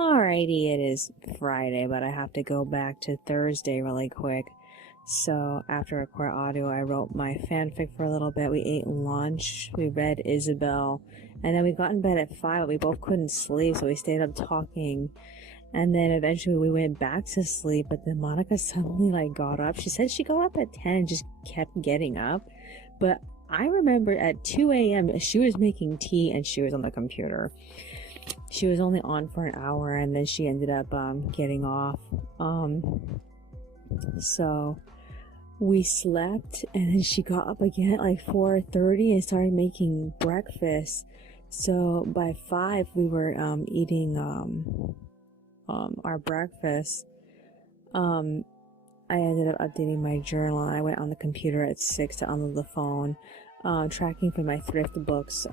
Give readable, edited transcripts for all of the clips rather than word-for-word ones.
Alrighty, it is Friday, but I have to go back to Thursday really quick. So after I recorded audio, I wrote my fanfic for a little bit. We ate lunch, we read Isabel, and then we got in bed at 5, but we both couldn't sleep, so we stayed up talking. And then eventually we went back to sleep, but then Monica suddenly got up. She said she got up at 10 and just kept getting up. But I remember at 2 a.m. she was making tea and she was on the computer. She was only on for an hour and then she ended up getting off. So we slept and then she got up again at 4:30 and started making breakfast. So by 5 we were eating our breakfast. I ended up updating my journal. I went on the computer at 6 to unload the phone. Tracking for my thrift books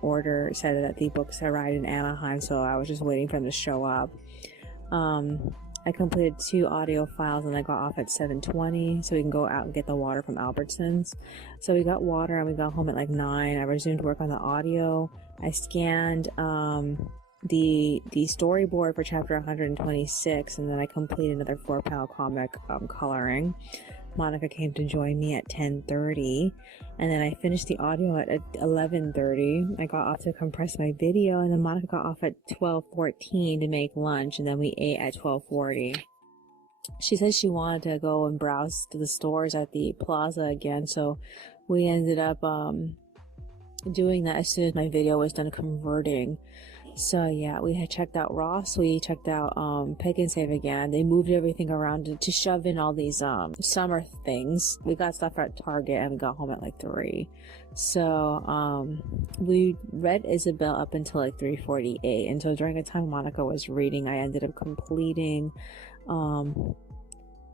order said that the books arrived in Anaheim, so I was just waiting for them to show up. I completed 2 audio files and I got off at 7:20 so we can go out and get the water from Albertsons. So we got water and we got home at 9. I resumed work on the audio. I scanned the storyboard for chapter 126, and then I completed another 4-panel comic coloring. Monica came to join me at 10:30, and then I finished the audio at 11:30. I got off to compress my video, and then Monica got off at 12:14 to make lunch, and then we ate at 12:40. She said she wanted to go and browse to the stores at the plaza again, so we ended up doing that as soon as my video was done converting. So yeah, we had checked out Ross, we checked out Pick and Save again. They moved everything around to shove in all these summer things. We got stuff at Target and we got home at 3. So we read Isabel up until 3:48, and so during the time Monica was reading, I ended up completing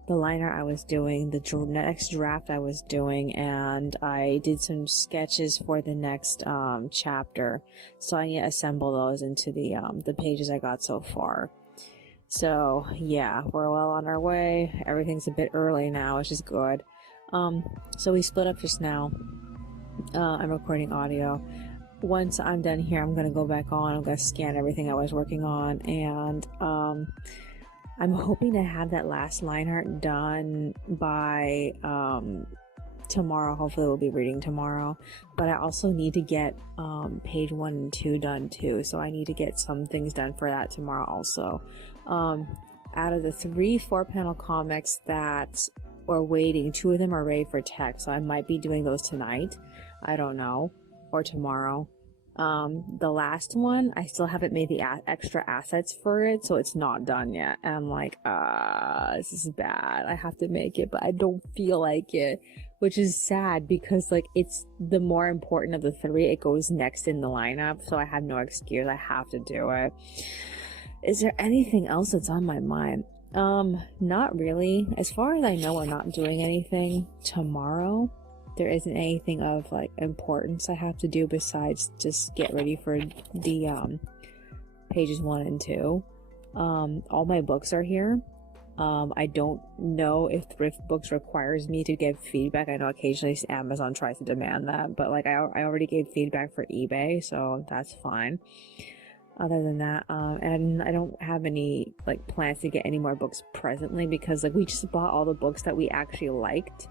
the liner I was doing, the next draft I was doing, and I did some sketches for the next chapter. So I need to assemble those into the pages I got so far. So yeah, we're well on our way. Everything's a bit early now, which is good. So we split up just now. I'm recording audio. Once I'm done here, I'm gonna go back on. I'm gonna scan everything I was working on, and I'm hoping to have that last line art done by tomorrow. Hopefully we'll be reading tomorrow, but I also need to get page 1 and 2 done too, so I need to get some things done for that tomorrow also. Out of the 3 4-panel comics that are waiting, 2 of them are ready for text, so I might be doing those tonight, I don't know, or tomorrow. The last one, I still haven't made the extra assets for it, so it's not done yet. And I'm like, this is bad. I have to make it, but I don't feel like it, which is sad because it's the more important of the 3. It goes next in the lineup, so I have no excuse. I have to do it. Is there anything else that's on my mind? Not really. As far as I know, we're not doing anything tomorrow. There isn't anything of importance I have to do besides just get ready for the pages 1 and 2. All my books are here. I don't know if Thrift Books requires me to give feedback. I know occasionally Amazon tries to demand that, but I already gave feedback for eBay, so that's fine. Other than that, and I don't have any plans to get any more books presently because we just bought all the books that we actually liked,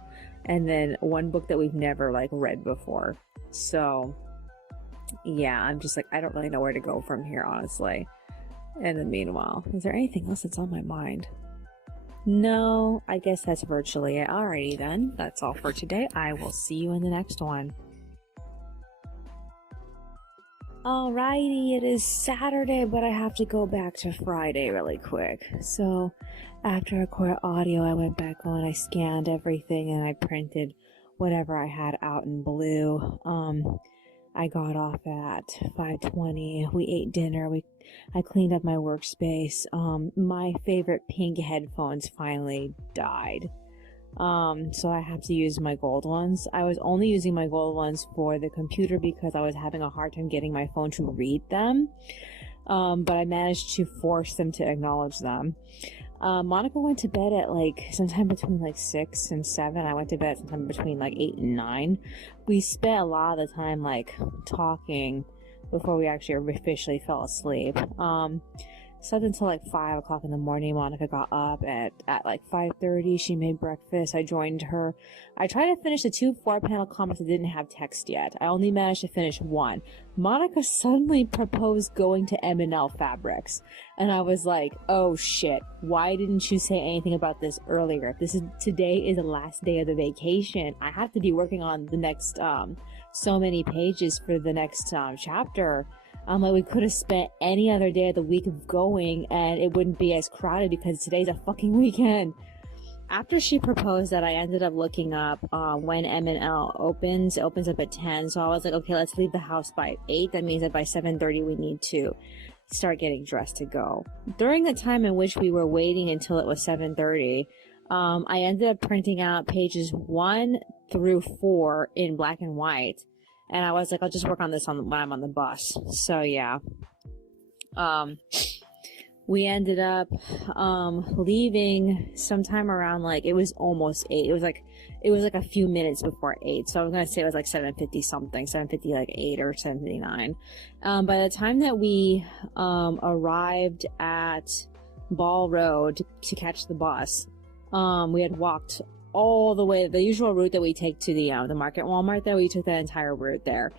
and then one book that we've never read before. So yeah, I'm just I don't really know where to go from here, honestly. And then meanwhile, is there anything else that's on my mind? No, I guess that's virtually it. Alrighty then, that's all for today. I will see you in the next one. Alrighty, it is Saturday, but I have to go back to Friday really quick. So after I recorded audio, I went back on, I scanned everything, and I printed whatever I had out in blue. I got off at 5:20. We ate dinner. I cleaned up my workspace. My favorite pink headphones finally died. So I have to use my gold ones. I was only using my gold ones for the computer because I was having a hard time getting my phone to read them. But I managed to force them to acknowledge them. Monica went to bed at sometime between 6 and 7. I went to bed sometime between 8 and 9. We spent a lot of the time talking before we actually officially fell asleep. Slept until like 5 o'clock in the morning. Monica got up at like 5:30. She made breakfast. I joined her. I tried to finish the 2 4-panel comics that didn't have text yet. I only managed to finish one. Monica suddenly proposed going to M&L Fabrics. And I was like, oh shit, why didn't you say anything about this earlier? Today is the last day of the vacation. I have to be working on the next, so many pages for the next, chapter. Like, we could have spent any other day of the week of going and it wouldn't be as crowded because today's a fucking weekend. After she proposed that, I ended up looking up when M&L opens. It opens up at 10. So I was like, okay, let's leave the house by 8. That means that by 7:30 we need to start getting dressed to go. During the time in which we were waiting until it was 7:30, I ended up printing out pages 1 through 4 in black and white. And I was like, I'll just work on this when I'm on the bus. So yeah. We ended up leaving sometime around, like, it was almost 8. It was like a few minutes before 8. So I'm gonna say it was like 7:50 something, 7:50 like 8 or 7:59. By the time that we arrived at Ball Road to catch the bus, we had walked all the way, the usual route that we take to the market Walmart there. We took that entire route there.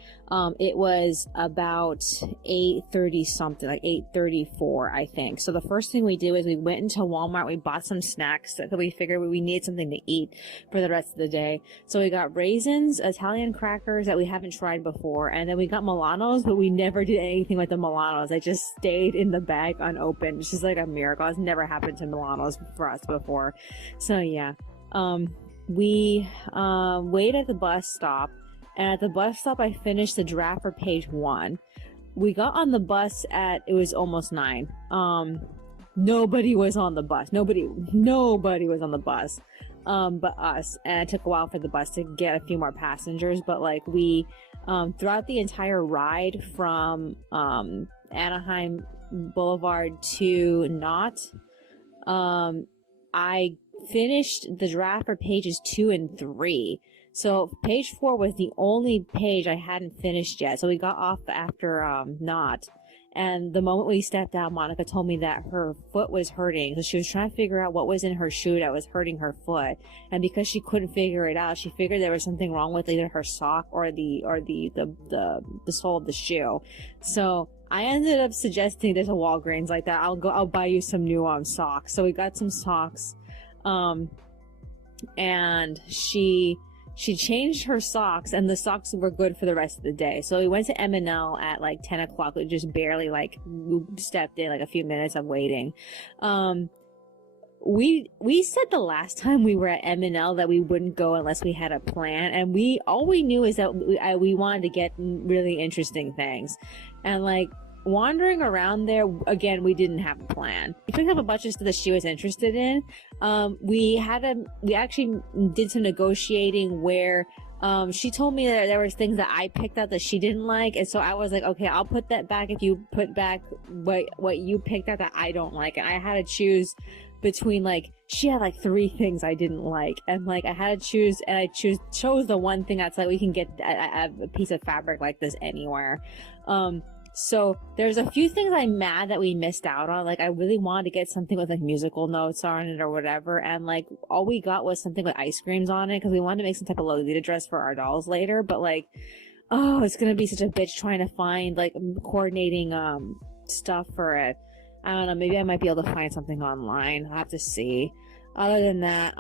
It was about 8:30 something, like 8:34, I think. So the first thing we did was we went into Walmart, we bought some snacks because we figured we needed something to eat for the rest of the day. So we got raisins, Italian crackers that we haven't tried before, and then we got Milanos, but we never did anything with the Milanos. They just stayed in the bag unopened, which is like a miracle. It's never happened to Milanos for us before. So yeah. We waited at the bus stop, and at the bus stop I finished the draft for page 1. We got on the bus it was almost 9. Nobody was on the bus. Nobody was on the bus, but us. And it took a while for the bus to get a few more passengers, but like we, throughout the entire ride from, Anaheim Boulevard to Knott, I finished the draft for pages 2 and 3. So page 4 was the only page I hadn't finished yet. So we got off after Knott. And the moment we stepped out, Monica told me that her foot was hurting. So she was trying to figure out what was in her shoe that was hurting her foot. And because she couldn't figure it out, she figured there was something wrong with either her sock or the sole of the shoe. So I ended up suggesting there's a Walgreens like that. I'll buy you some new socks. So we got some socks. And she changed her socks, and the socks were good for the rest of the day. So we went to M&L at like 10 o'clock. We just barely like stepped in, like a few minutes of waiting. We said the last time we were at M&L that we wouldn't go unless we had a plan, and all we knew is that we wanted to get really interesting things. And like, wandering around there, again, we didn't have a plan. We picked up a bunch of stuff that she was interested in. We actually did some negotiating where she told me that there was things that I picked out that she didn't like, and so I was like, okay, I'll put that back if you put back what you picked out that I don't like. And I had to choose between, like, she had like 3 things I didn't like, and like I had to choose, and I chose the one thing that's like, we can get a piece of fabric like this anywhere. So there's a few things I'm mad that we missed out on. Like, I really wanted to get something with like musical notes on it or whatever, and like all we got was something with ice creams on it because we wanted to make some type of Lolita dress for our dolls later. But like, oh, it's gonna be such a bitch trying to find like coordinating stuff for it. I don't know, maybe I might be able to find something online. I'll have to see. Other than that,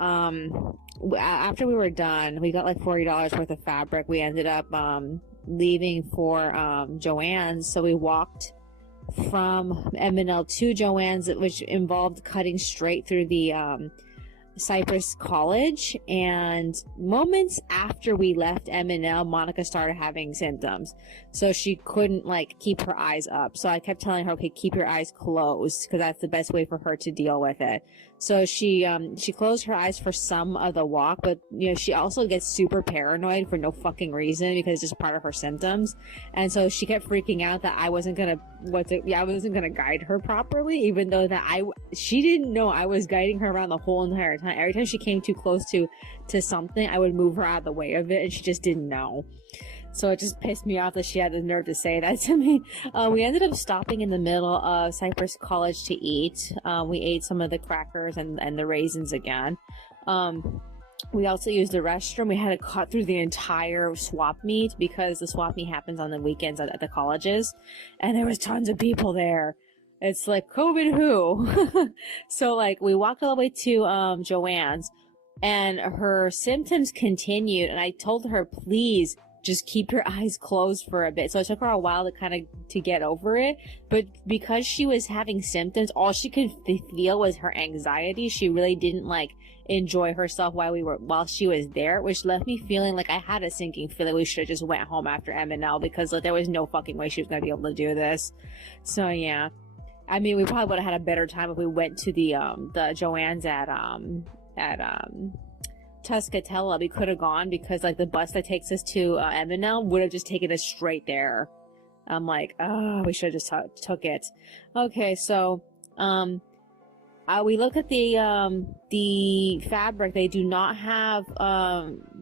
after we were done, we got like $40 worth of fabric. We ended up leaving for Joann's, so we walked from M&L to Joann's, which involved cutting straight through the Cypress College. And moments after we left M&L, Monica started having symptoms, so she couldn't like keep her eyes up. So I kept telling her, okay, keep your eyes closed, because that's the best way for her to deal with it. So she closed her eyes for some of the walk, but you know, she also gets super paranoid for no fucking reason because it's just part of her symptoms. And so she kept freaking out that I wasn't gonna guide her properly, even though she didn't know I was guiding her around the whole entire time. Every time she came too close to something, I would move her out of the way of it, and she just didn't know. So it just pissed me off that she had the nerve to say that to me. We ended up stopping in the middle of Cypress College to eat. We ate some of the crackers and the raisins again. We also used the restroom. We had to cut through the entire swap meet because the swap meet happens on the weekends at the colleges. And there was tons of people there. It's like, COVID who? So, like, we walked all the way to Joanne's, and her symptoms continued. And I told her, please, just keep your eyes closed for a bit. So it took her a while to get over it. But because she was having symptoms, all she could feel was her anxiety. She really didn't, like, enjoy herself while she was there, which left me feeling like I had a sinking feeling we should have just went home after M&L, because like, there was no fucking way she was going to be able to do this. So yeah. I mean, we probably would have had a better time if we went to the Joanne's at Tuscatella. We could have gone, because like the bus that takes us to M&L would have just taken us straight there. I'm like, oh, we should have just took it. Okay, so we look at the fabric. They do not have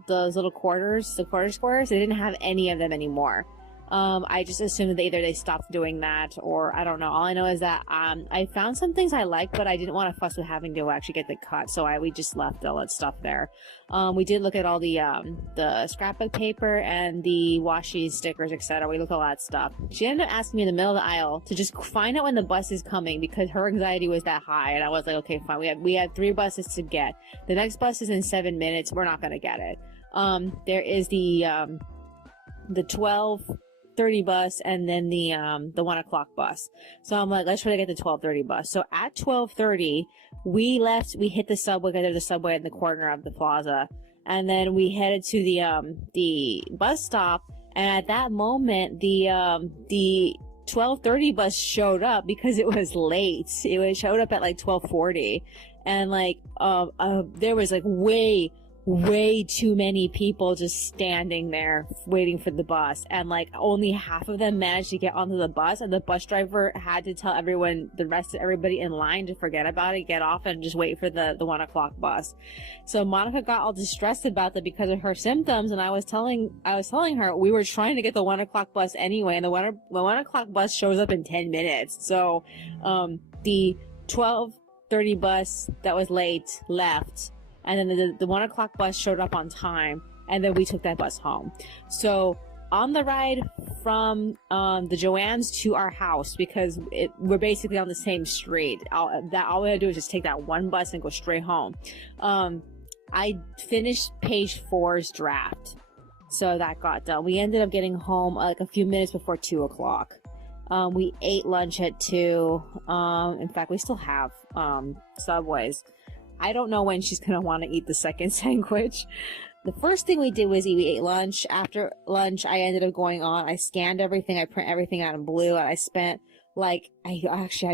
those little quarters, the quarter squares. They didn't have any of them anymore. I just assumed that either they stopped doing that, or I don't know. All I know is that I found some things I like, but I didn't want to fuss with having to actually get the cut, so we just left all that stuff there. We did look at all the scrapbook paper and the washi stickers, etc. We looked at all that stuff. She ended up asking me in the middle of the aisle to just find out when the bus is coming, because her anxiety was that high, and I was like, okay, fine. We had 3 buses to get. The next bus is in 7 minutes. We're not gonna get it. There is the 12:30 bus, and then the 1 o'clock bus. So I'm like, let's try to get the 12:30 bus. So at 12:30, we hit the subway, because there's a subway in the corner of the plaza, and then we headed to the bus stop. And at that moment, the 12:30 bus showed up because it was late. It showed up at like 12:40, and like there was like way too many people just standing there waiting for the bus, and like only half of them managed to get onto the bus, and the bus driver had to tell the rest of everybody in line to forget about it, get off, and just wait for the 1 o'clock bus. So Monica got all distressed about that because of her symptoms, and I was telling her we were trying to get the 1 o'clock bus anyway, and the 1 o'clock bus shows up in 10 minutes. So the 12:30 bus that was late left, and then the 1 o'clock bus showed up on time, and then we took that bus home. So on the ride from the Joanne's to our house, because we're basically on the same street, all we had to do is just take that one bus and go straight home. I finished page 4's draft, so that got done. We ended up getting home like a few minutes before 2 o'clock. We ate lunch at 2. In fact, we still have Subways. I don't know when she's gonna want to eat the second sandwich. The first thing we did was we ate lunch. After lunch, I ended up going on. I scanned everything. I print everything out in blue. And I spent like, I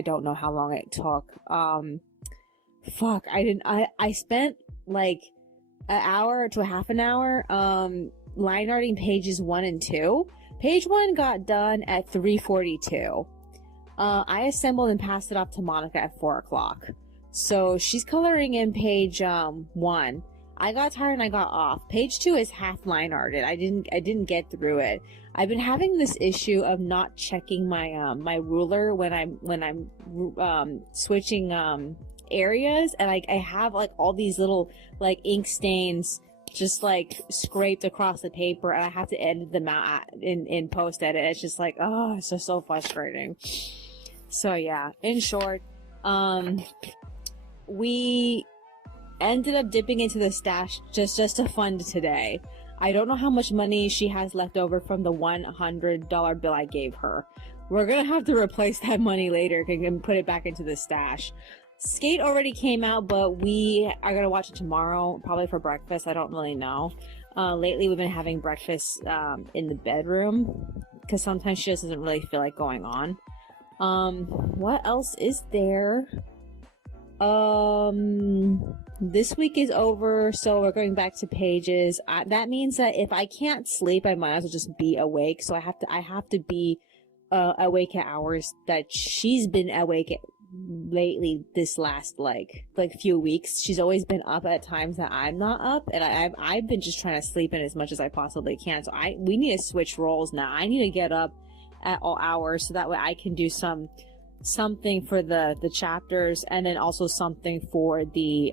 don't know how long it took. I spent like an hour to a half an hour, line arting pages 1 and 2. Page 1 got done at 3:42. I assembled and passed it off to Monica at 4 o'clock. So she's coloring in page 1. I got tired and I got off. Page 2 is half line arted. I didn't get through it. I've been having this issue of not checking my my ruler when I'm switching areas, and I have like all these little like ink stains just like scraped across the paper, and I have to edit them out in post edit. It's just like, oh, it's just so frustrating. So yeah, in short, we ended up dipping into the stash just to fund today. I don't know how much money she has left over from the $100 bill I gave her. We're gonna have to replace that money later and put it back into the stash. Skate already came out, but we are gonna watch it tomorrow, probably for breakfast. I don't really know. Lately we've been having breakfast in the bedroom, because sometimes she just doesn't really feel like going on. What else is there? This week is over, so we're going back to pages. That means that if I can't sleep, I might as well just be awake. So I have to be awake at hours that she's been awake lately this last like few weeks. She's always been up at times that I'm not up, and I've been just trying to sleep in as much as I possibly can. So we need to switch roles now. I need to get up at all hours so that way I can do something for the chapters, and then also something for the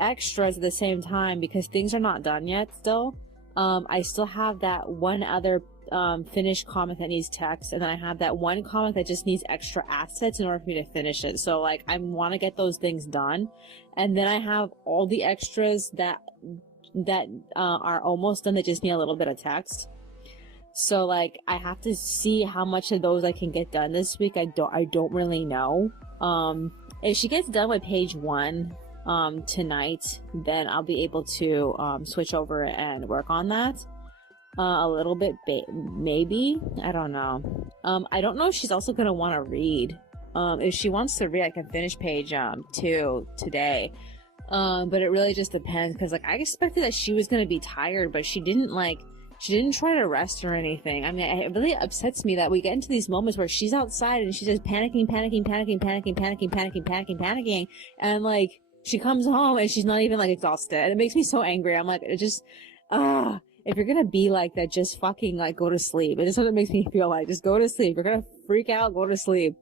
extras at the same time, because things are not done yet still. I still have that one other finished comic that needs text, and then I have that one comic that just needs extra assets in order for me to finish it. So like I want to get those things done, and then I have all the extras that are almost done that just need a little bit of text. So like I have to see how much of those I can get done this week. I don't really know. If she gets done with page 1 tonight, then I'll be able to switch over and work on that a little bit, maybe. I don't know. I don't know if she's also gonna want to read. If she wants to read, I can finish page 2 today. But it really just depends, because like I expected that she was gonna be tired, but she didn't try to rest or anything. I mean, it really upsets me that we get into these moments where she's outside and she's just panicking, and like she comes home and she's not even like exhausted, and it makes me so angry. I'm like, if you're gonna be like that, just fucking like go to sleep. It's what it makes me feel like. Just go to sleep. You're gonna freak out, go to sleep.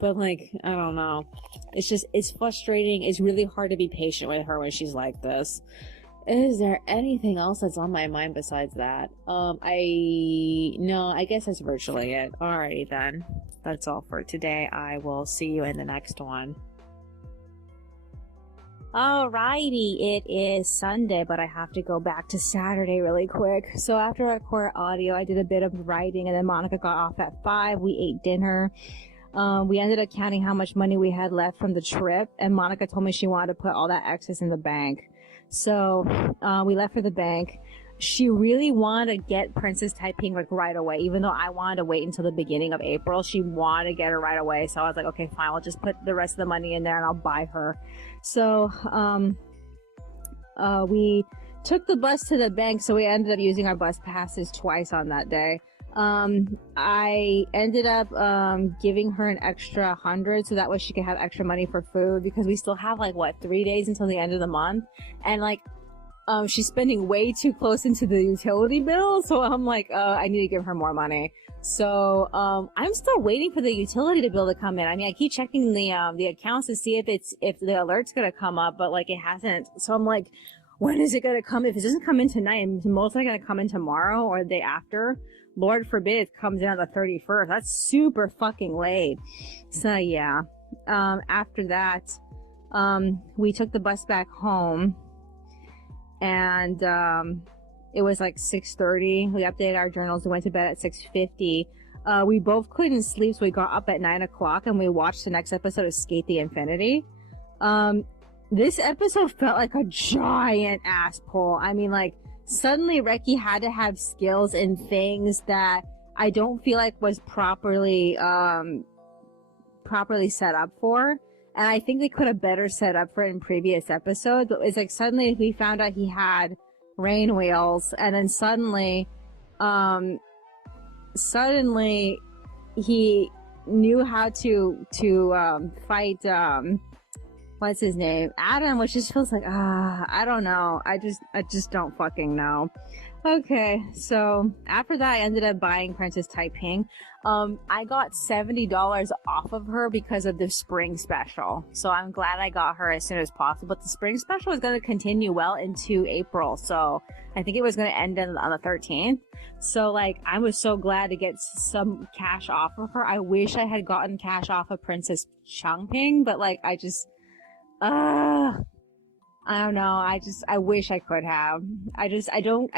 But like, I don't know. It's frustrating. It's really hard to be patient with her when she's like this. Is there anything else that's on my mind besides that? I guess that's virtually it. Alrighty then. That's all for today. I will see you in the next one. Alrighty, it is Sunday, but I have to go back to Saturday really quick. So after I recorded audio, I did a bit of writing, and then Monica got off at 5. We ate dinner. We ended up counting how much money we had left from the trip, and Monica told me she wanted to put all that excess in the bank. So we left for the bank. She really wanted to get Princess Taiping like right away, even though I wanted to wait until the beginning of April. She wanted to get her right away. So I was like, okay, fine, I'll just put the rest of the money in there and I'll buy her. So we took the bus to the bank, so we ended up using our bus passes twice on that day. I ended up giving her an extra 100 so that way she could have extra money for food, because we still have like 3 days until the end of the month, and like she's spending way too close into the utility bill, so I'm like, I need to give her more money. So I'm still waiting for the utility bill to come in. I mean, I keep checking the accounts to see if the alert's gonna come up, but like it hasn't. So I'm like, when is it gonna come? If it doesn't come in tonight, it's most likely gonna come in tomorrow or the day after. Lord forbid it comes in on the 31st. That's super fucking late. So yeah. After that, we took the bus back home, and it was like 6:30. We updated our journals. We went to bed at 6:50. We both couldn't sleep, so we got up at 9 o'clock and we watched the next episode of Skate the Infinity. This episode felt like a giant ass pull. I mean, like, suddenly Reki had to have skills in things that I don't feel like was properly set up for. And I think they could have better set up for it in previous episodes. But it's like suddenly we found out he had rain wheels, and then suddenly he knew how to fight what's his name? Adam, which just feels like, I don't know. I just don't fucking know. Okay, so after that, I ended up buying Princess Taiping. I got $70 off of her because of the spring special. So I'm glad I got her as soon as possible. But the spring special is going to continue well into April. So I think it was going to end on the 13th. So like, I was so glad to get some cash off of her. I wish I had gotten cash off of Princess Changping, but like, I don't know. I wish I could have. I don't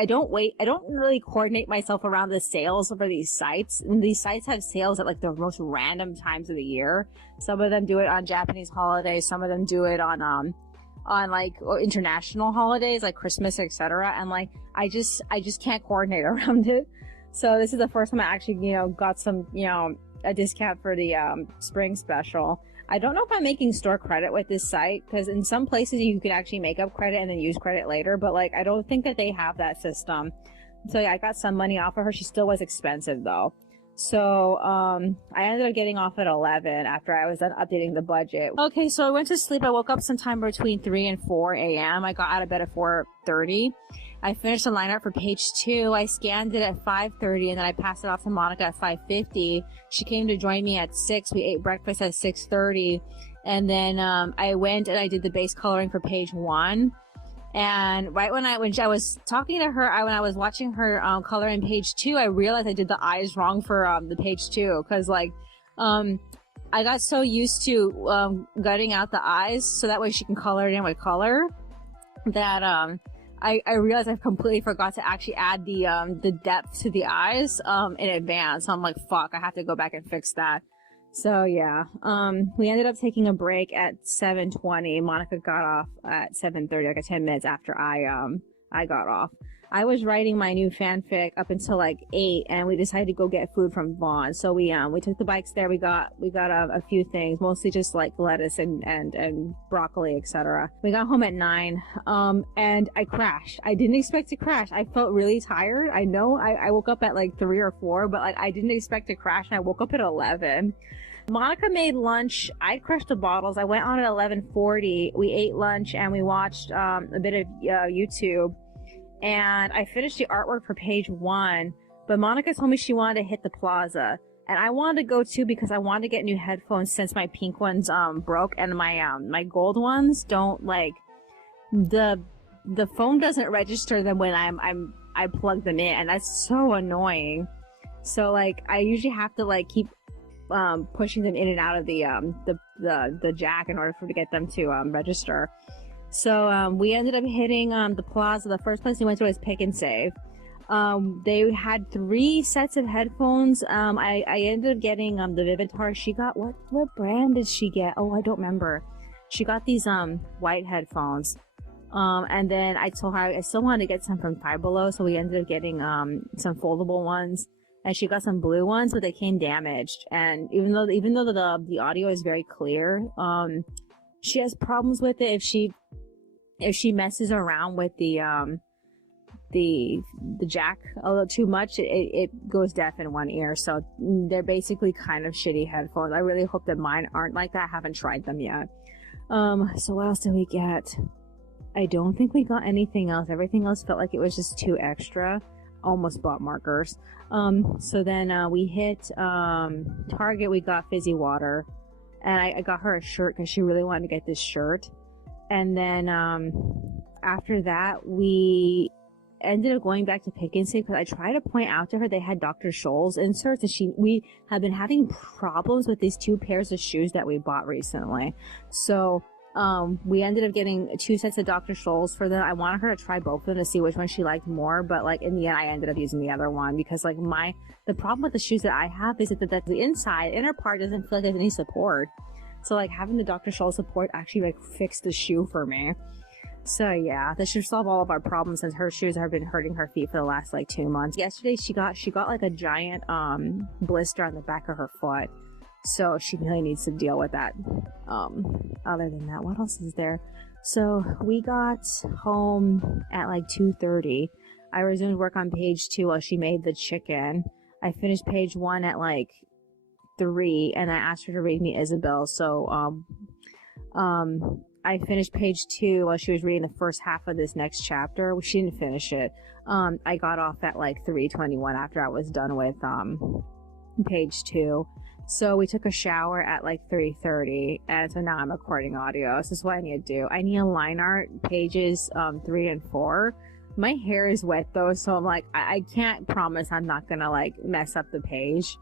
really coordinate myself around the sales for these sites. And these sites have sales at like the most random times of the year. Some of them do it on Japanese holidays. Some of them do it on like international holidays like Christmas, etc. And like, I just can't coordinate around it. So this is the first time I actually, got some, a discount for the spring special. I don't know if I'm making store credit with this site, because in some places you can actually make up credit and then use credit later, but like I don't think that they have that system. So yeah, I got some money off of her. She still was expensive though. So I ended up getting off at 11 after I was done updating the budget. Okay, so I went to sleep. I woke up sometime between 3 and 4 a.m. I got out of bed at 4:30. I finished the line art for page 2. I scanned it at 5:30, and then I passed it off to Monica at 5:50. She came to join me at 6. We ate breakfast at 6:30. And then I went and I did the base coloring for page 1. And right when I was talking to her, when I was watching her color in page 2, I realized I did the eyes wrong for the page 2, because like I got so used to gutting out the eyes so that way she can color it in with color that I realized I completely forgot to actually add the depth to the eyes in advance. So I'm like, fuck, I have to go back and fix that. So yeah, we ended up taking a break at 7:20. Monica got off at 7:30, like 10 minutes after I got off. I was writing my new fanfic up until like 8, and we decided to go get food from Vaughn. So we took the bikes there. We got a few things, mostly just like lettuce and broccoli, etc. We got home at 9, and I crashed. I didn't expect to crash. I felt really tired. I know I woke up at like 3 or 4, but like I didn't expect to crash, and I woke up at 11. Monica made lunch. I crushed the bottles. I went on at 11:40. We ate lunch and we watched a bit of YouTube. And I finished the artwork for page 1. But Monica told me she wanted to hit the plaza. And I wanted to go too because I wanted to get new headphones since my pink ones broke, and my gold ones don't, like, the phone doesn't register them when I plug them in, and that's so annoying. So like I usually have to like keep pushing them in and out of the jack in order to get them to register. So we ended up hitting the plaza. The first place we went to was Pick and Save. They had 3 sets of headphones. I ended up getting the Vivitar. She got what brand did she get? Oh, I don't remember. She got these white headphones. And then I told her I still wanted to get some from Five Below, so we ended up getting some foldable ones. And she got some blue ones, but they came damaged. And even though the audio is very clear, she has problems with it if she messes around with the jack a little too much, it goes deaf in one ear. So they're basically kind of shitty headphones. I really hope that mine aren't like that. I haven't tried them yet. So what else did we get? I don't think we got anything else. Everything else felt like it was just too extra. Almost bought markers. So then we hit Target. We got fizzy water, and I got her a shirt because she really wanted to get this shirt. And then after that we ended up going back to Pick and Save because I tried to point out to her they had Dr. Scholl's inserts, and we have been having problems with these 2 pairs of shoes that we bought recently. So we ended up getting 2 sets of Dr. Scholl's for them. I wanted her to try both of them to see which one she liked more, but like in the end I ended up using the other one because like the problem with the shoes that I have is that the inner part doesn't feel like there's any support. So like having the Dr. Scholl's support actually like fixed the shoe for me. So yeah, this should solve all of our problems since her shoes have been hurting her feet for the last like 2 months. Yesterday she got like a giant blister on the back of her foot. So she really needs to deal with that. Other than that, what else is there? So we got home at like 2:30. I resumed work on page 2 while she made the chicken. I finished page 1 at like 3, and I asked her to read me Isabel. So I finished page 2 while she was reading the first half of this next chapter. She didn't finish it. I got off at like 3:21 after I was done with page 2. So we took a shower at like 3:30, and so now I'm recording audio. This is what I need to do. I need to line art pages 3 and 4. My hair is wet though, so I'm like, I can't promise I'm not gonna like mess up the page.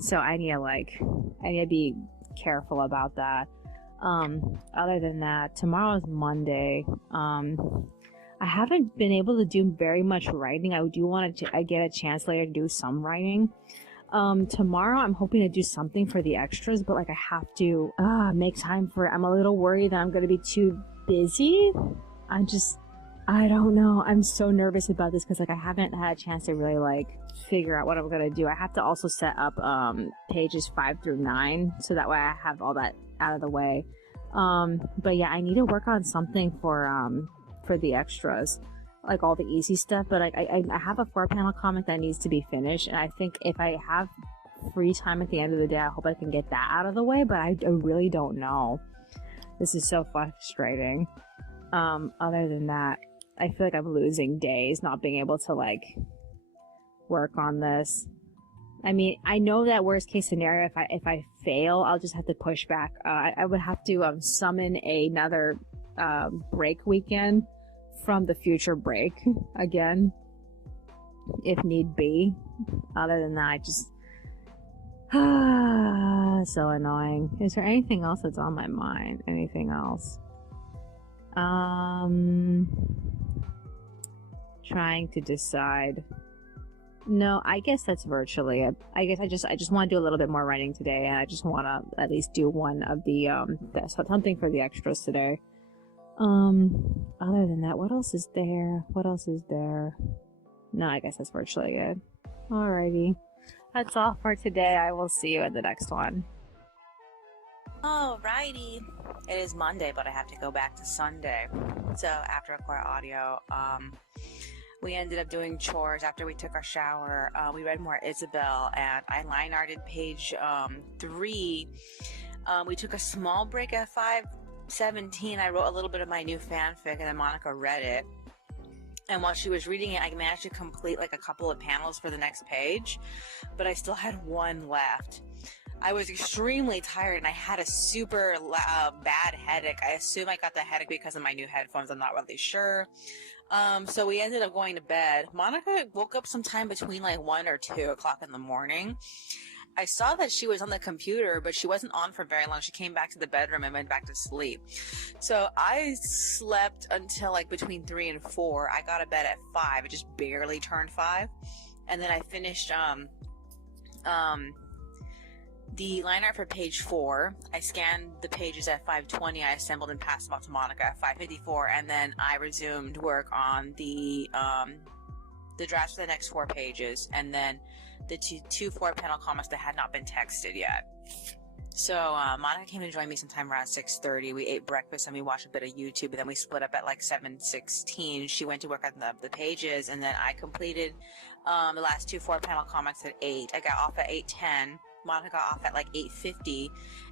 So I need to be careful about that. Other than that, tomorrow is Monday. I haven't been able to do very much writing. I do want to get a chance later to do some writing. Tomorrow I'm hoping to do something for the extras, but like I have to make time for it. I'm a little worried that I'm going to be too busy. I don't know. I'm so nervous about this because like I haven't had a chance to really like figure out what I'm going to do. I have to also set up pages 5 through 9 so that way I have all that out of the way. But yeah, I need to work on something for the extras, like all the easy stuff. But like I have a 4-panel comic that needs to be finished, and I think if I have free time at the end of the day. I hope I can get that out of the way, but I really don't know. This is so frustrating. Other than that, I feel like I'm losing days not being able to like work on this. I mean, I know that worst case scenario, if I fail, I'll just have to push back. I would have to summon another break weekend from the future break again, if need be. Other than that, I just so annoying. Is there anything else that's on my mind? Anything else? Trying to decide. No, I guess that's virtually it. I guess I just want to do a little bit more writing today, and I just want to at least do one of the something for the extras today. Other than that, what else is there? What else is there? No, I guess that's virtually it. Alrighty. That's all for today. I will see you in the next one. Alrighty. It is Monday, but I have to go back to Sunday. So after record audio, we ended up doing chores after we took our shower. We read more Isabel, and I line arted page 3. We took a small break at 5:17. I wrote a little bit of my new fanfic, and then Monica read it. And while she was reading it, I managed to complete like a couple of panels for the next page, but I still had one left. I was extremely tired, and I had a super bad headache. I assume I got the headache because of my new headphones. I'm not really sure. So we ended up going to bed. Monica woke up sometime between like 1 or 2 o'clock in the morning. I saw that she was on the computer, but she wasn't on for very long. She came back to the bedroom and went back to sleep. So I slept until like between 3 and 4. I got to bed at 5. It just barely turned 5. And then I finished the line art for page 4. I scanned the pages at 5:20. I assembled and passed them off to Monica at 5:54, and then I resumed work on the drafts for the next 4 pages, and then the two 4-panel comics that had not been texted yet. So Monica came to join me sometime around 6:30. We ate breakfast and we watched a bit of YouTube, and then we split up at like 7:16. She went to work on the pages, and then I completed the last 2 4-panel comics at 8. I got off at 8:10. Monica got off at like 8:50,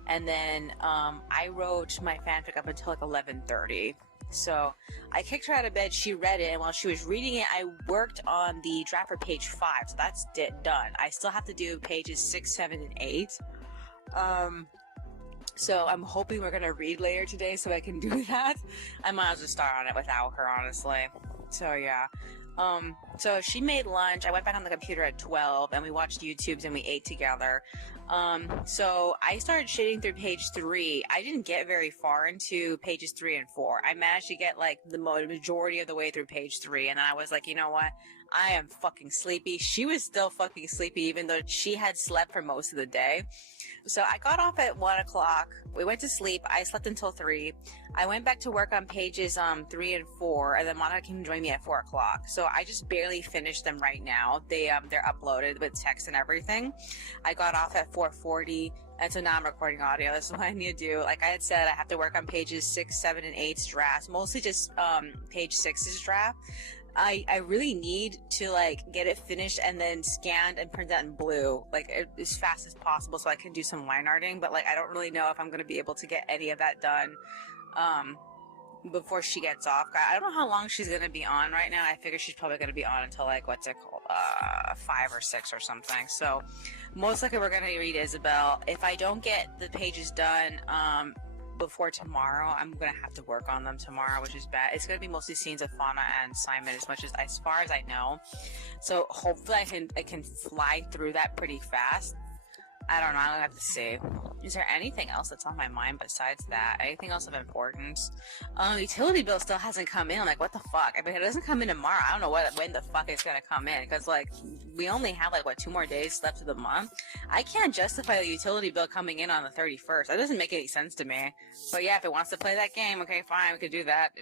and then I wrote my fanfic up until like 11:30. So I kicked her out of bed. She read it, and while she was reading it, I worked on the draft for page 5. So that's done. I still have to do pages 6, 7, and 8. So I'm hoping we're gonna read later today so I can do that. I might as well start on it without her, honestly. So yeah. So she made lunch. I went back on the computer at 12, and we watched YouTubes and we ate together. So I started shitting through page 3. I didn't get very far into pages 3 and 4. I managed to get like the majority of the way through page 3, and then I was like, you know what? I am fucking sleepy. She was still fucking sleepy, even though she had slept for most of the day. So I got off at 1 o'clock. We went to sleep. I slept until 3. I went back to work on pages 3 and 4, and then Monica came to join me at 4 o'clock. So I just barely finished them right now. They're uploaded with text and everything. I got off at 4:40, and so now I'm recording audio. That's what I need to do. Like I had said, I have to work on pages 6, 7, and 8's drafts. Mostly just page 6's draft. I really need to like get it finished and then scanned and printed out in blue, like as fast as possible, so I can do some line arting. But like I don't really know if I'm gonna be able to get any of that done before she gets off. I don't know how long she's gonna be on right now. I figure she's probably gonna be on until like 5 or 6 or something. So most likely we're gonna read Isabel. If I don't get the pages done before tomorrow, I'm gonna have to work on them tomorrow, which is bad. It's gonna be mostly scenes of Fauna and Simon, as far as I know. So hopefully I can fly through that pretty fast. I don't know. I'll have to see. Is there anything else that's on my mind besides that? Anything else of importance? Utility bill still hasn't come in. I'm like, what the fuck? I mean, it doesn't come in tomorrow. I don't know when the fuck it's gonna come in, because like we only have like 2 more days left of the month. I can't justify the utility bill coming in on the 31st. That doesn't make any sense to me. But yeah, if it wants to play that game, okay, fine, we could do that.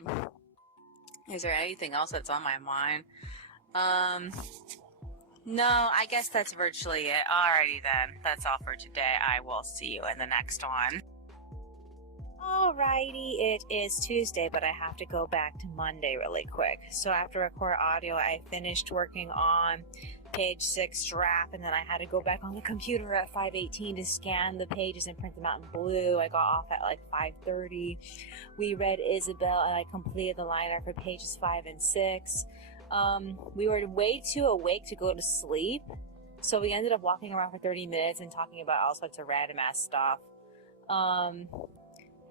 Is there anything else that's on my mind? No, I guess that's virtually it. Alrighty then. That's all for today. I will see you in the next one. Alrighty, it is Tuesday, but I have to go back to Monday really quick. So after record audio, I finished working on page 6 draft, and then I had to go back on the computer at 5:18 to scan the pages and print them out in blue. I got off at like 5:30. We read Isabel, and I completed the line art for pages 5 and 6. We were way too awake to go to sleep, so we ended up walking around for 30 minutes and talking about all sorts of random ass stuff.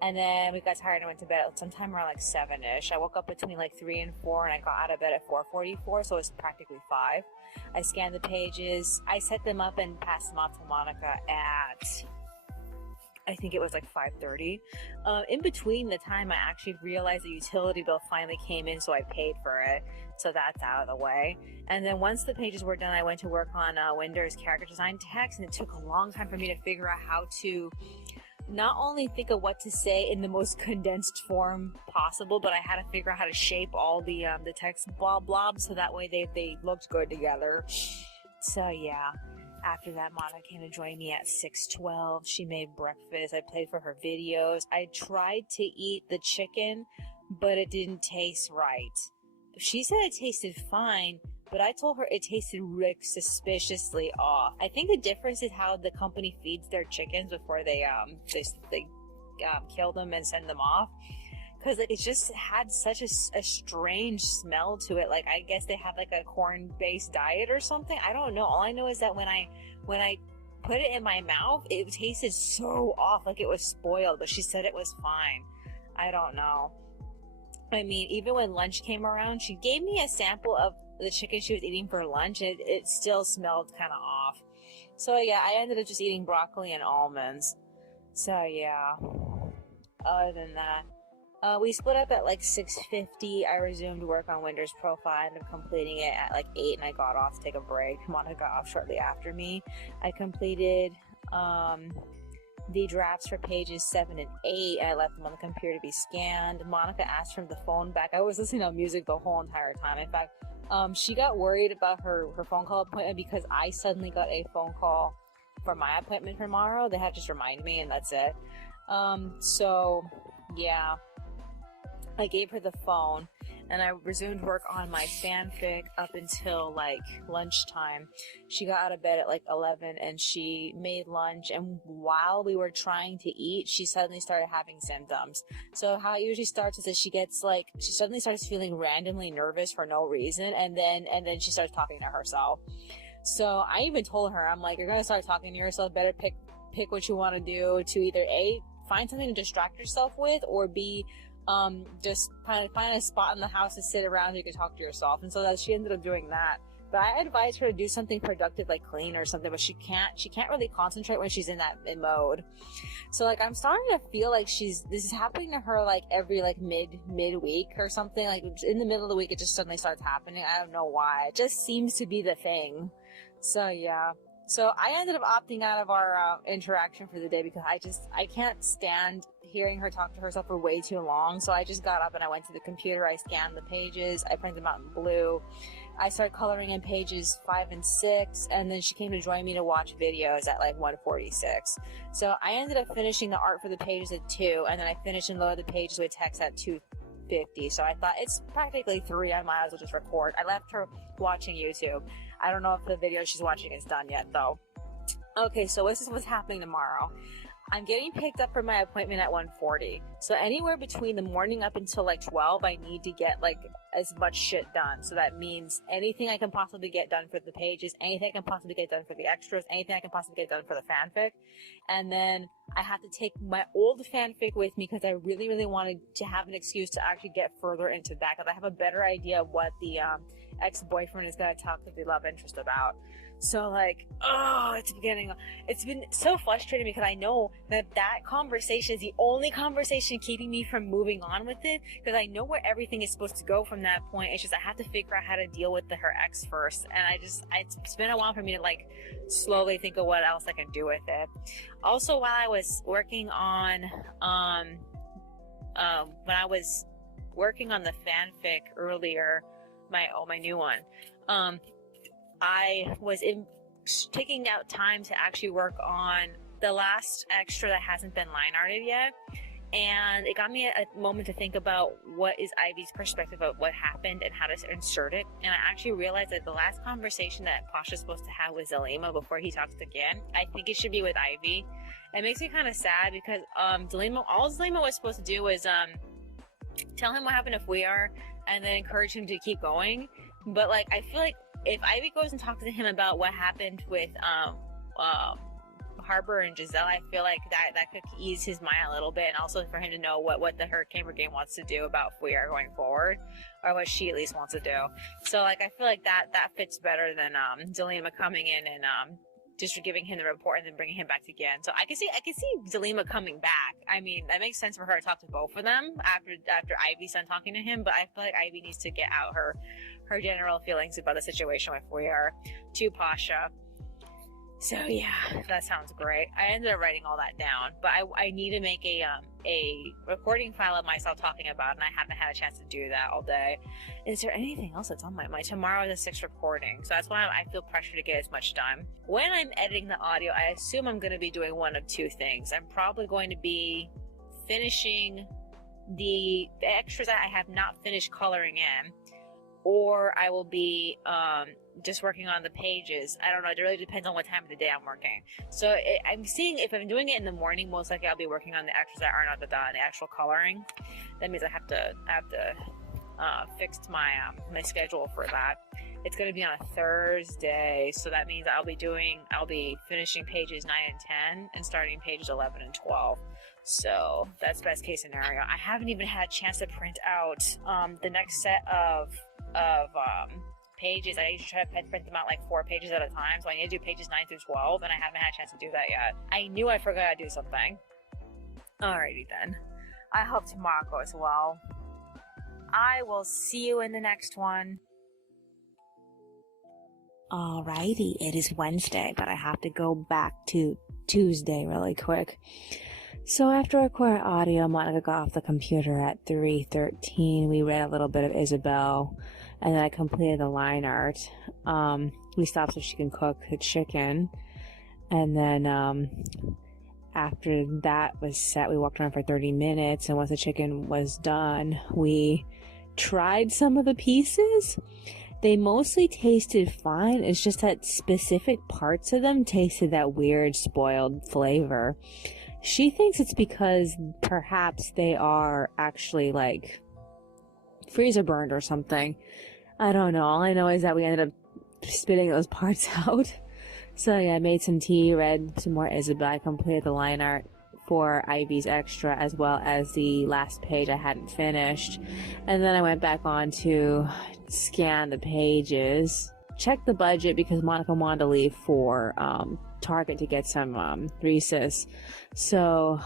And then we got tired and went to bed at sometime around like 7-ish. I woke up between like 3 and 4, and I got out of bed at 4:44, so it was practically 5. I scanned the pages. I set them up and passed them off to Monica at, I think it was like 5:30. In between the time, I actually realized the utility bill finally came in, so I paid for it. So that's out of the way. And then once the pages were done, I went to work on Winder's character design text, and it took a long time for me to figure out how to not only think of what to say in the most condensed form possible, but I had to figure out how to shape all the text blobs so that way they looked good together. So yeah, after that, Monica came to join me at 6:12. She made breakfast. I played for her videos. I tried to eat the chicken, but it didn't taste right. She said it tasted fine, but I told her it tasted suspiciously off. I think the difference is how the company feeds their chickens before they kill them and send them off. Because it just had such a strange smell to it. Like, I guess they have like a corn-based diet or something. I don't know. All I know is that when I put it in my mouth, it tasted so off, like it was spoiled. But she said it was fine. I don't know. I mean, even when lunch came around, she gave me a sample of the chicken she was eating for lunch, and it still smelled kind of off. So yeah, I ended up just eating broccoli and almonds. So yeah, other than that, we split up at like 6:50. I resumed work on Winder's profile. I ended up completing it at like 8, and I got off to take a break. Monica got off shortly after me. I completed the drafts for pages 7 and 8, and I left them on the computer to be scanned. Monica asked for the phone back. I was listening to music the whole entire time. In fact, she got worried about her phone call appointment because I suddenly got a phone call for my appointment tomorrow. They had to just remind me, and that's it. So yeah, I gave her the phone, and I resumed work on my fanfic up until like lunchtime. She got out of bed at like 11, and she made lunch, and while we were trying to eat, she suddenly started having symptoms. So how it usually starts is that she suddenly starts feeling randomly nervous for no reason, and then she starts talking to herself. So I even told her, I'm like, you're gonna start talking to yourself, better pick what you want to do to either A, find something to distract yourself with, or B, just find a spot in the house to sit around so you can talk to yourself. And so that she ended up doing that. But I advised her to do something productive like clean or something, but she can't really concentrate when she's in that mode. So like, I'm starting to feel like this is happening to her like every like midweek or something. Like in the middle of the week, it just suddenly starts happening. I don't know why. It just seems to be the thing. So yeah. So I ended up opting out of our interaction for the day because I can't stand hearing her talk to herself for way too long. So I just got up and I went to the computer. I scanned the pages. I printed them out in blue. I started coloring in pages 5 and 6, and then she came to join me to watch videos at like 1:46. So I ended up finishing the art for the pages at 2, and then I finished and loaded the pages with text at 2:50. So I thought it's practically 3. I might as well just record. I left her watching YouTube. I don't know if the video she's watching is done yet, though. Okay, so this is what's happening tomorrow. I'm getting picked up for my appointment at 1:40. So anywhere between the morning up until like 12, I need to get like as much shit done. So that means anything I can possibly get done for the pages, anything I can possibly get done for the extras, anything I can possibly get done for the fanfic. And then I have to take my old fanfic with me because I really, really wanted to have an excuse to actually get further into that, because I have a better idea of what the ex-boyfriend is going to talk to the love interest about. So like, it's been so frustrating because I know that conversation is the only conversation keeping me from moving on with it, because I know where everything is supposed to go from that point. It's just I have to figure out how to deal with her ex first, and it's been a while for me to like slowly think of what else I can do with it. Also, while I was working on when I was working on the fanfic earlier, my new one, I was taking out time to actually work on the last extra that hasn't been line arted yet. and it got me a moment to think about what is Ivy's perspective of what happened and how to insert it. And I actually realized that the last conversation that Pasha's supposed to have with Zelima before he talks again, I think it should be with Ivy. It makes me kind of sad because all Zelima was supposed to do was tell him what happened if we are, and then encourage him to keep going. But like, I feel like if Ivy goes and talks to him about what happened with Harbor and Giselle, I feel like that could ease his mind a little bit, and also for him to know what the Hurricane Brigade wants to do about if we are going forward, or what she at least wants to do. So like, I feel like that fits better than Zelima coming in and just giving him the report and then bringing him back again. So I can see Zelima coming back. I mean, that makes sense for her to talk to both of them after Ivy's done talking to him, but I feel like Ivy needs to get out her general feelings about the situation with we are to Pasha. So yeah, that sounds great. I ended up writing all that down, but I need to make a recording file of myself talking about it, and I haven't had a chance to do that all day. Is there anything else that's on my mind? Tomorrow is a 6th recording, so that's why I feel pressure to get as much done. When I'm editing the audio, I assume I'm going to be doing one of two things. I'm probably going to be finishing the extras that I have not finished coloring in, or I will be just working on the pages. I don't know. It really depends on what time of the day I'm working. So I'm seeing if I'm doing it in the morning, most likely I'll be working on the extras that are not done, the actual coloring. That means I have to fix my schedule for that. It's going to be on a Thursday, so that means I'll be finishing pages 9 and 10 and starting pages 11 and 12. So that's best case scenario. I haven't even had a chance to print out the next set of pages. I usually try to print them out like 4 pages at a time, so I need to do pages 9 through 12, and I haven't had a chance to do that yet. I knew I forgot to do something. Alrighty then. I hope tomorrow goes well. I will see you in the next one. Alrighty, it is Wednesday, but I have to go back to Tuesday really quick. So after I recorded audio, Monica got off the computer at 3:13. We read a little bit of Isabel, and then I completed the line art. We stopped so she can cook the chicken, and then after that was set, we walked around for 30 minutes, and once the chicken was done, we tried some of the pieces. They mostly tasted fine. It's just that specific parts of them tasted that weird spoiled flavor. She thinks it's because perhaps they are actually like freezer burned or something. I don't know. All I know is that we ended up spitting those parts out. So yeah, I made some tea, read some more Isabel. I completed the line art for Ivy's extra as well as the last page I hadn't finished. And then I went back on to scan the pages, check the budget because Monica wanted to leave for Target to get some Reese's. So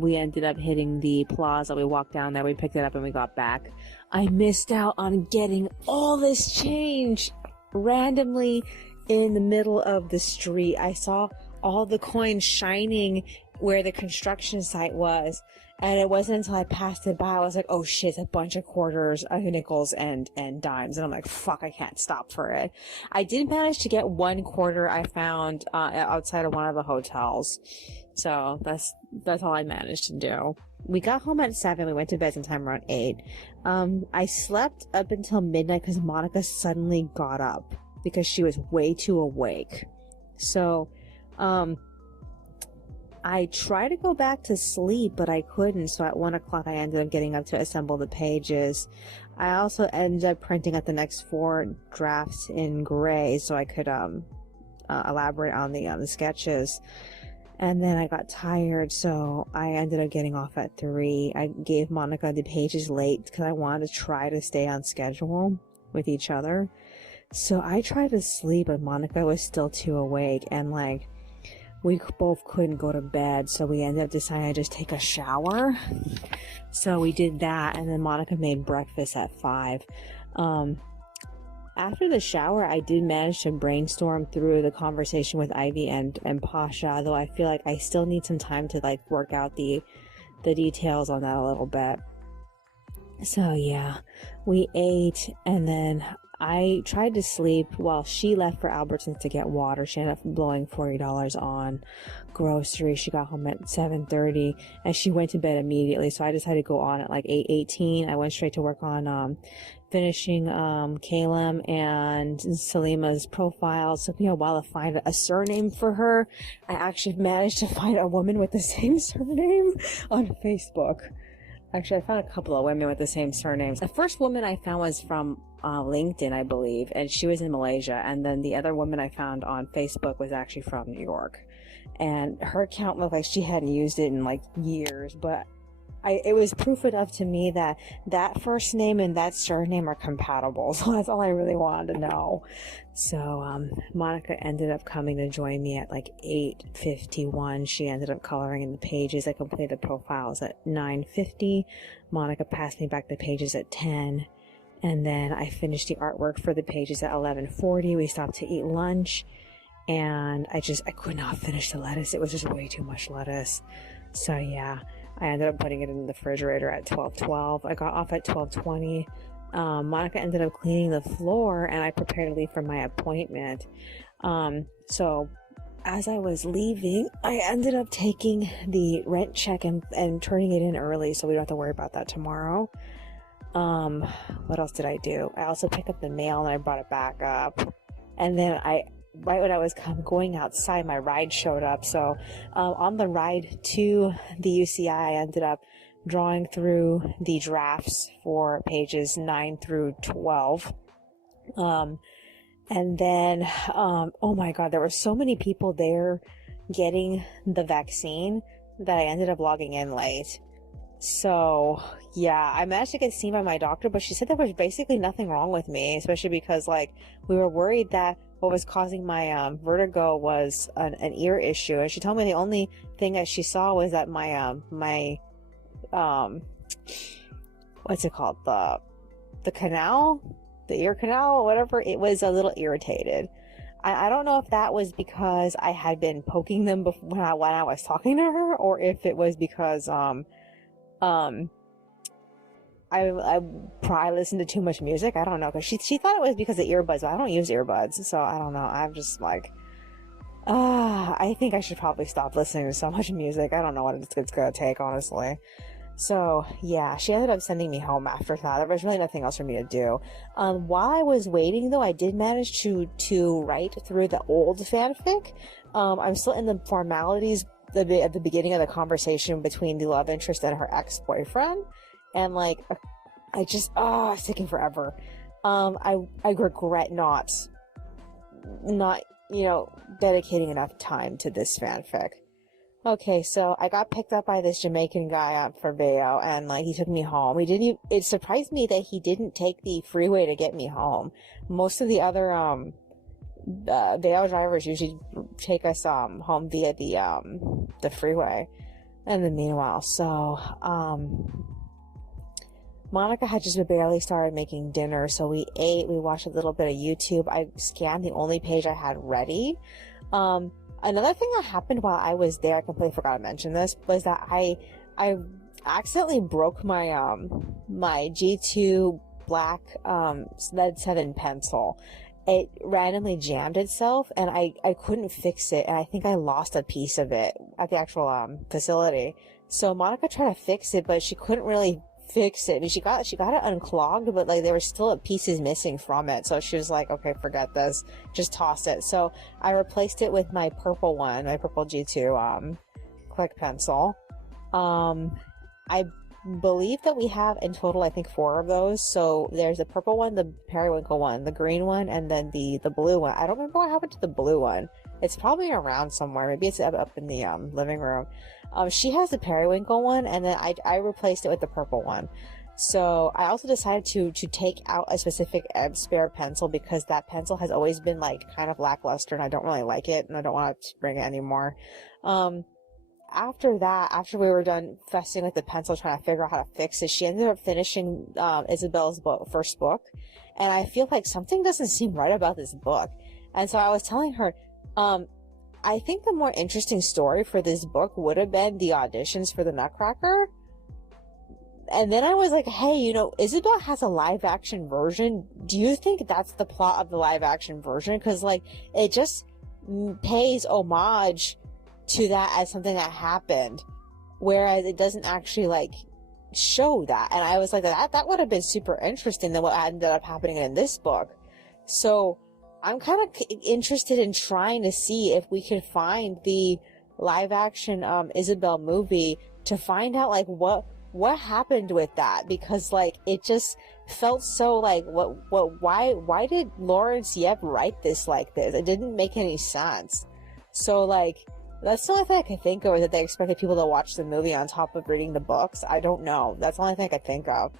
we ended up hitting the plaza. We walked down there, we picked it up, and we got back. I missed out on getting all this change randomly in the middle of the street. I saw all the coins shining where the construction site was, and it wasn't until I passed it by I was like, oh shit, it's a bunch of quarters, nickels, and dimes, and I'm like, fuck, I can't stop for it. I did manage to get 1 quarter I found outside of one of the hotels, so that's all I managed to do. We got home at 7. We went to bed sometime around 8. I slept up until midnight because Monica suddenly got up because she was way too awake. So I tried to go back to sleep, but I couldn't. So at 1 o'clock, I ended up getting up to assemble the pages. I also ended up printing out the next 4 drafts in gray so I could elaborate on the sketches. And then I got tired, so I ended up getting off at 3. I gave Monica the pages late because I wanted to try to stay on schedule with each other. So I tried to sleep, but Monica was still too awake, and like, we both couldn't go to bed, so we ended up deciding to just take a shower. So we did that, and then Monica made breakfast at 5. After the shower, I did manage to brainstorm through the conversation with Ivy and Pasha, though I feel like I still need some time to like work out the details on that a little bit. So yeah, we ate, and then I tried to sleep while she left for Albertsons to get water. She ended up blowing $40 on groceries. She got home at 7:30 and she went to bed immediately. So I decided to go on at like 8:18. I went straight to work on finishing Caleb and Salima's profiles. It took me a while to find a surname for her. I actually managed to find a woman with the same surname on Facebook. Actually, I found a couple of women with the same surnames. The first woman I found was from LinkedIn, I believe, and she was in Malaysia. And then the other woman I found on Facebook was actually from New York. And her account looked like she hadn't used it in like years, but it was proof enough to me that that first name and that surname are compatible. So that's all I really wanted to know. So Monica ended up coming to join me at like 8:51. She ended up coloring in the pages. I completed the profiles at 9:50. Monica passed me back the pages at 10. And then I finished the artwork for the pages at 11:40. We stopped to eat lunch. And I could not finish the lettuce. It was just way too much lettuce. So yeah. I ended up putting it in the refrigerator at 12:12. I got off at 12:20. Monica ended up cleaning the floor and I prepared to leave for my appointment. So as I was leaving, I ended up taking the rent check and turning it in early so we don't have to worry about that tomorrow. What else did I do? I also picked up the mail and I brought it back up. And then right when I was going outside, my ride showed up. So on the ride to the UCI, I ended up drawing through the drafts for pages 9 through 12. And then, oh my God, there were so many people there getting the vaccine that I ended up logging in late. So yeah, I managed to get seen by my doctor, but she said there was basically nothing wrong with me, especially because like we were worried that what was causing my vertigo was an ear issue, and she told me the only thing that she saw was that my what's it called, the canal, the ear canal, whatever, it was a little irritated. I don't know if that was because I had been poking them when I was talking to her, or if it was because I probably listened to too much music. I don't know, because she thought it was because of earbuds, but I don't use earbuds, so I don't know. I'm just like, I think I should probably stop listening to so much music. I don't know what it's gonna take, honestly. So yeah, she ended up sending me home after that. There was really nothing else for me to do. While I was waiting, though, I did manage to write through the old fanfic. I'm still in the formalities at the beginning of the conversation between the love interest and her ex-boyfriend. And like, it's taking forever. I regret not, dedicating enough time to this fanfic. Okay, so I got picked up by this Jamaican guy for Veo, and like he took me home. It surprised me that he didn't take the freeway to get me home. Most of the other Veo drivers usually take us home via the freeway. And then meanwhile, so Monica had just barely started making dinner, so we ate, we watched a little bit of YouTube. I scanned the only page I had ready. Another thing that happened while I was there, I completely forgot to mention this, was that I accidentally broke my my G2 black lead 7 pencil. It randomly jammed itself and I couldn't fix it, and I think I lost a piece of it at the actual facility. So Monica tried to fix it, but she couldn't really fix it, and she got it unclogged, but like there were still pieces missing from it. So she was like, okay, forget this, just toss it. So I replaced it with my purple one, my purple G2 click pencil. I believe that we have in total, I think, 4 of those. So there's the purple one, the periwinkle one, the green one, and then the blue one. I don't remember what happened to the blue one. It's probably around somewhere. Maybe it's up in the living room. She has the periwinkle one, and then I replaced it with the purple one. So I also decided to take out a specific spare pencil, because that pencil has always been like kind of lackluster and I don't really like it, and I don't want to bring it anymore. After that, after we were done fussing with the pencil trying to figure out how to fix it, she ended up finishing Isabel's first book, and I feel like something doesn't seem right about this book. And so I was telling her, I think the more interesting story for this book would have been the auditions for the Nutcracker. And then I was like, hey, you know, Isabel has a live action version. Do you think that's the plot of the live action version? Because, like, it just pays homage to that as something that happened, whereas it doesn't actually, like, show that. And I was like, that would have been super interesting than what ended up happening in this book. So I'm kind of interested in trying to see if we could find the live action Isabel movie to find out, like, what happened with that, because, like, it just felt so, like, why did Lawrence Yep write this like this? It didn't make any sense. So, like, that's the only thing I can think of, is that they expected people to watch the movie on top of reading the books. I don't know. That's the only thing I could think of.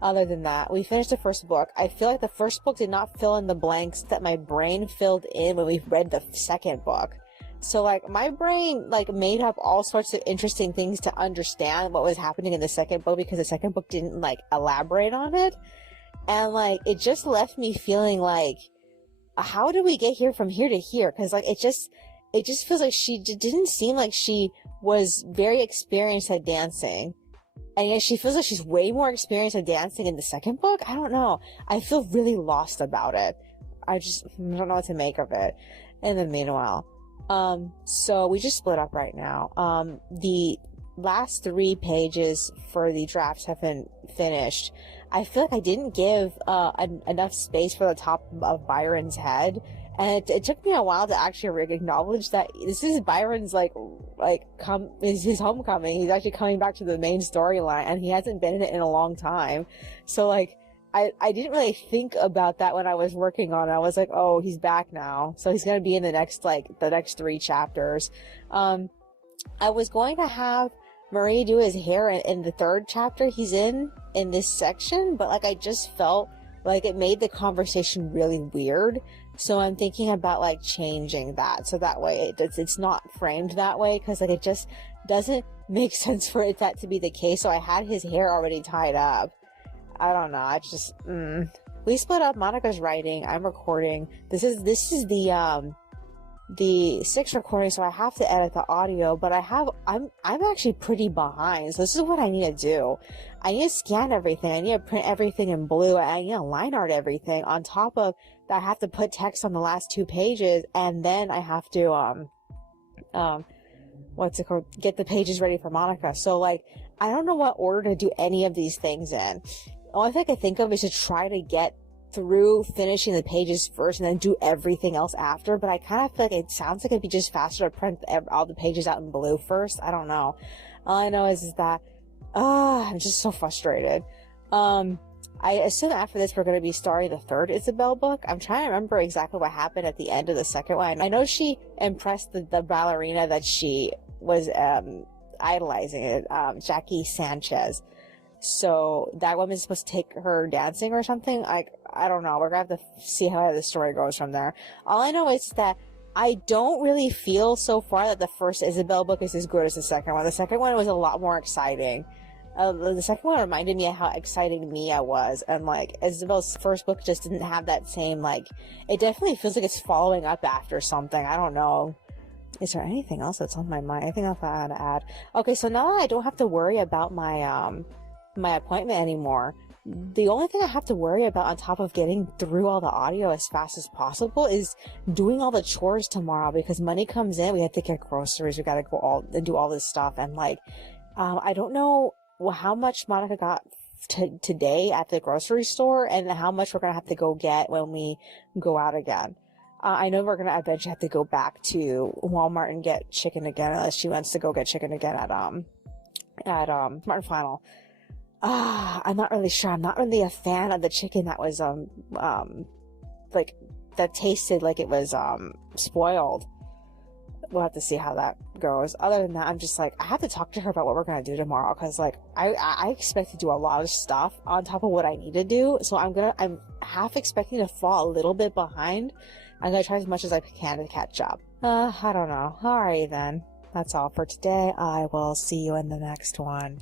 Other than that, we finished the first book. I feel like the first book did not fill in the blanks that my brain filled in when we read the second book. So, like, my brain, like, made up all sorts of interesting things to understand what was happening in the second book, because the second book didn't, like, elaborate on it. And, like, it just left me feeling like, how do we get here from here to here? Because, like, it just feels like she didn't seem like she was very experienced at dancing. And yet she feels like she's way more experienced at dancing in the second book. I don't know. I feel really lost about it. I don't know what to make of it. And then meanwhile, so we just split up right now. The last 3 pages for the drafts have been finished. I feel like I didn't give enough space for the top of Byron's head, and it took me a while to actually acknowledge that this is Byron's is his homecoming. He's actually coming back to the main storyline, and he hasn't been in it in a long time. So, like, I didn't really think about that when I was working on it. I was like, oh, he's back now. So he's going to be in the next 3 chapters. I was going to have Marie do his hair in the 3rd chapter he's in this section, but, like, I just felt like it made the conversation really weird. So I'm thinking about, like, changing that, so that way it's not framed that way, because, like, it just doesn't make sense for that to be the case. So I had his hair already tied up. I don't know. I just we split up. Monica's writing. I'm recording. This is the 6th recording, so I have to edit the audio. But I'm actually pretty behind. So this is what I need to do. I need to scan everything. I need to print everything in blue. I need to line art everything. On top of that, I have to put text on the last 2 pages, and then I have to get the pages ready for Monica. So, like, I don't know what order to do any of these things in. The only thing I can think of is to try to get through finishing the pages first and then do everything else after, but I kind of feel like it sounds like it'd be just faster to print all the pages out in blue first. I don't know. All I know is that I'm just so frustrated. I assume after this we're going to be starting the 3rd Isabel book. I'm trying to remember exactly what happened at the end of the 2nd one. I know she impressed the ballerina that she was idolizing, Jackie Sanchez. So that woman's supposed to take her dancing or something. I don't know. We're gonna have to see how the story goes from there. All I know is that I don't really feel so far that the first Isabel book is as good as the second one. The second one was a lot more exciting. The second one reminded me of how exciting Mia was, and, like, Isabel's first book just didn't have that same, like, it definitely feels like it's following up after something. I don't know. Is there anything else that's on my mind? I think I'll have to add. Okay, so now that I don't have to worry about my my appointment anymore, the only thing I have to worry about on top of getting through all the audio as fast as possible is doing all the chores tomorrow, because money comes in, we have to get groceries, we gotta go and do all this stuff, and, like, I don't know how much Monica got today at the grocery store and how much we're gonna have to go get when we go out again. I know we're gonna eventually have to go back to Walmart and get chicken again, unless she wants to go get chicken again at Smart & Final. I'm not really sure. I'm not really a fan of the chicken that was like, that tasted like it was spoiled. We'll have to see how that goes. Other than that, I'm just like, I have to talk to her about what we're gonna do tomorrow, because, like, I expect to do a lot of stuff on top of what I need to do. So I'm half expecting to fall a little bit behind. I'm gonna try as much as I can to catch up. I don't know. Alright then. That's all for today. I will see you in the next one.